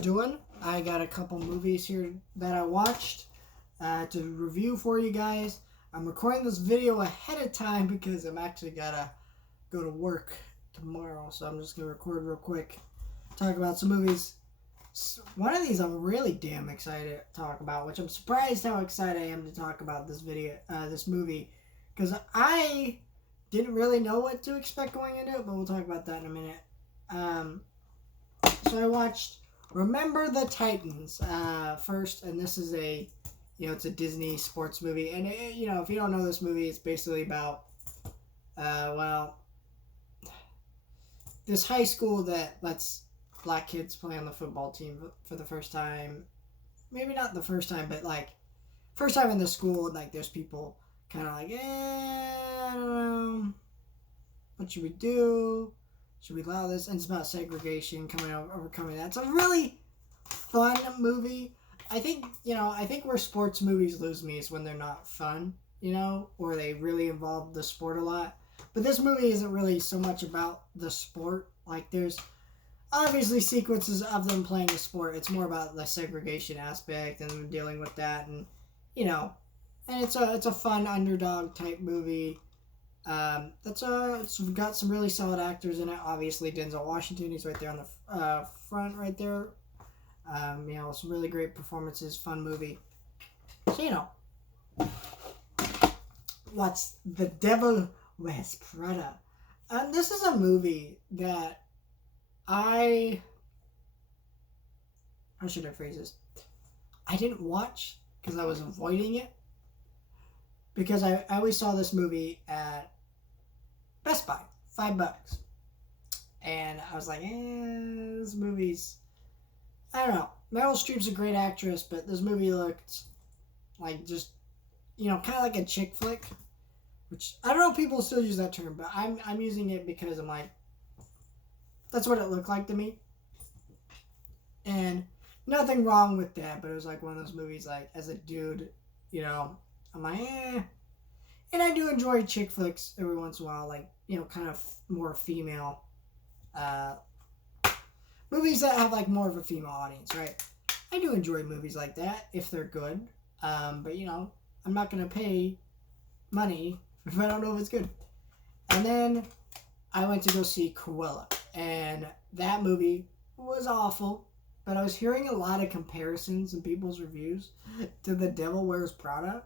Doing. I got a couple movies here that I watched to review for you guys. I'm recording this video ahead of time because I'm actually gotta go to work tomorrow, so I'm just gonna record real quick, talk about some movies. One of these I'm really damn excited to talk about, which I'm surprised how excited I am to talk about this movie, because I didn't really know what to expect going into it, but we'll talk about that in a minute. Um, so I watched Remember the Titans first, and this is it's a Disney sports movie, and if you don't know this movie, it's basically about well, this high school that lets black kids play on the football team for the first time. Maybe not the first time, but like first time in the school, and like there's people kind of like, I don't know, what should we do? Should we allow this? And it's about segregation, overcoming that. It's a really fun movie. I think where sports movies lose me is when they're not fun, or they really involve the sport a lot. But this movie isn't really so much about the sport. Like there's obviously sequences of them playing the sport. It's more about the segregation aspect and dealing with that, and you know, and it's a fun underdog type movie. It's got some really solid actors in it. Obviously, Denzel Washington, he's right there on the front, right there. Some really great performances. Fun movie. So what's The Devil Wears Prada? This is a movie that I how should I phrase this? I didn't watch because I was avoiding it, because I always saw this movie at Best Buy, $5, and I was like, this movie's, I don't know. Meryl Streep's a great actress, but this movie looked like just, kind of like a chick flick, which I don't know if people still use that term, but I'm using it because I'm like, that's what it looked like to me, and nothing wrong with that, but it was like one of those movies, like as a dude, I'm like, and I do enjoy chick flicks every once in a while, like, kind of more female uh, movies that have like more of a female audience, right? I do enjoy movies like that if they're good, but I'm not gonna pay money if I don't know if it's good. And then I went to go see Cruella, and that movie was awful. But I was hearing a lot of comparisons in people's reviews to The Devil Wears Prada,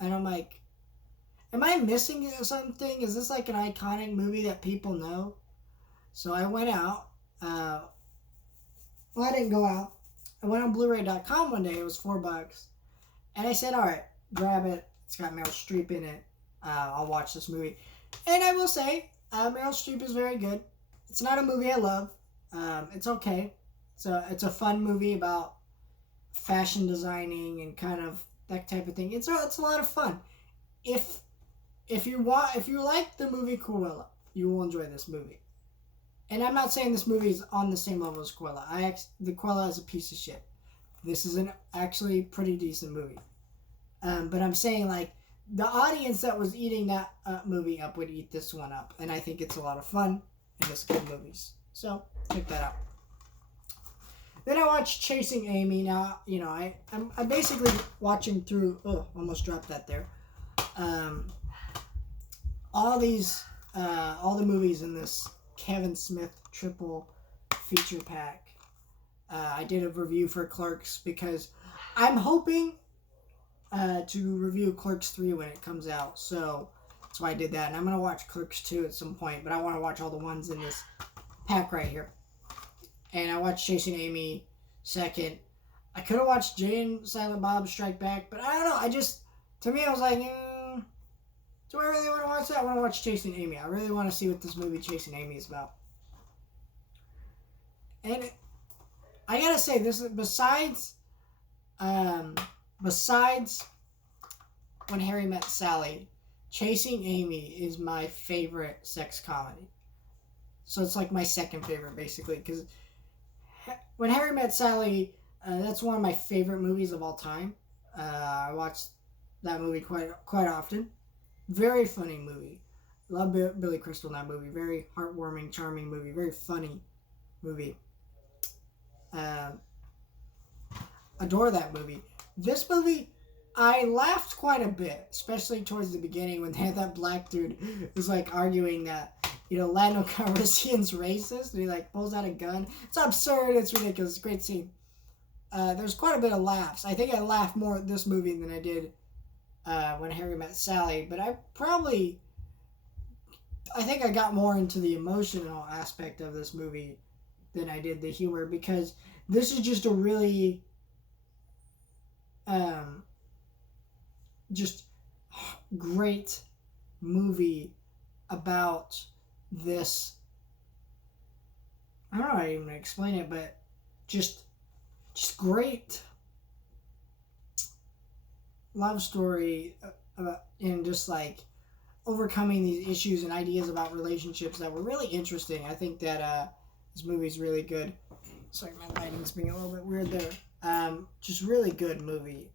and I'm like, am I missing something? Is this like an iconic movie that people know? So I went out. I didn't go out. I went on Blu-ray.com one day. It was $4, and I said, "All right, grab it. It's got Meryl Streep in it. I'll watch this movie." And I will say, Meryl Streep is very good. It's not a movie I love. It's okay. It's a fun movie about fashion designing and kind of that type of thing. It's a lot of fun. If if you like the movie Cruella, you will enjoy this movie. And I'm not saying this movie is on the same level as Cruella. The Cruella is a piece of shit. This is an actually pretty decent movie. But I'm saying like the audience that was eating that movie up would eat this one up, and I think it's a lot of fun and it's good movies. So check that out. Then I watched Chasing Amy. Now I'm basically watching through. Oh, almost dropped that there. Um, all the movies in this Kevin Smith triple feature pack. I did a review for Clerks because I'm hoping to review Clerks 3 when it comes out. So that's why I did that. And I'm going to watch Clerks 2 at some point, but I want to watch all the ones in this pack right here. And I watched Chasing Amy second. I could have watched Jay and Silent Bob Strike Back, but I don't know. To me, I was like, do I really want to watch that? I want to watch Chasing Amy. I really want to see what this movie Chasing Amy is about. And I gotta say, this is besides When Harry Met Sally, Chasing Amy is my favorite sex comedy. So it's like my second favorite, basically, because When Harry Met Sally, that's one of my favorite movies of all time. I watched that movie quite often. Very funny movie. Love Billy Crystal in that movie. Very heartwarming, charming movie. Very funny movie. adore that movie. This movie, I laughed quite a bit, especially towards the beginning when they had that black dude who's like arguing that, Lando Calrissian's racist, and he like pulls out a gun. It's absurd. It's ridiculous. It's a great scene. There's quite a bit of laughs. I think I laughed more at this movie than I did when Harry Met Sally, but I think I got more into the emotional aspect of this movie than I did the humor, because this is just a really just great movie about this. I don't know how to even explain it, but just great love story about, and just like overcoming these issues and ideas about relationships that were really interesting. I think that this movie's really good. Sorry, my lighting's being a little bit weird there. Just really good movie.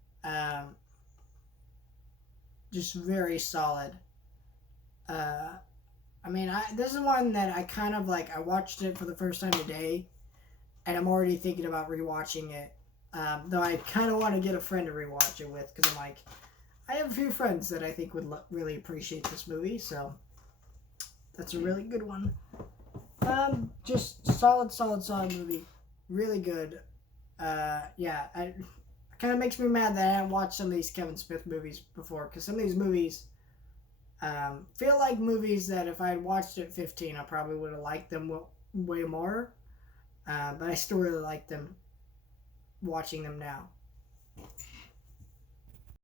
Just very solid. This is one that I kind of like. I watched it for the first time today, and I'm already thinking about rewatching it. Though I kind of want to get a friend to rewatch it with, because I'm like, I have a few friends that I think would really appreciate this movie, so that's a really good one. Just solid movie. Really good. It kind of makes me mad that I haven't watched some of these Kevin Smith movies before, because some of these movies feel like movies that if I had watched at 15, I probably would have liked them way more. But I still really like them watching them now.